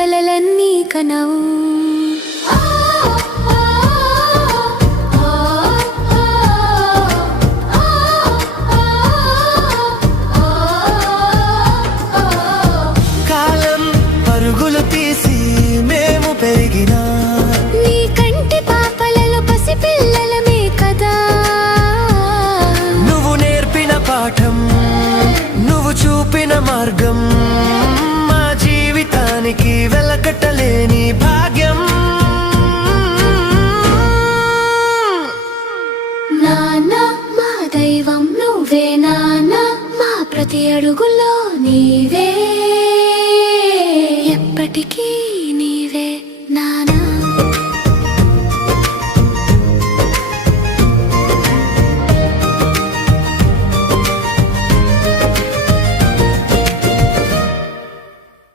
కలలన్నీ కనవు. కాలం పరుగులు తీసి మేము పెరిగినా నీ కంటి పాపలలో పసిపిల్లలమే కదా. నువ్వు నేర్పిన పాఠం, నువ్వు చూపిన మార్గం, మా జీవితానికి వెలకట్టలేని భాగ్యం. నాన్న మా దైవం నువ్వే నాన్న, మా ప్రతి అడుగులో నీవే ఎప్పటికీ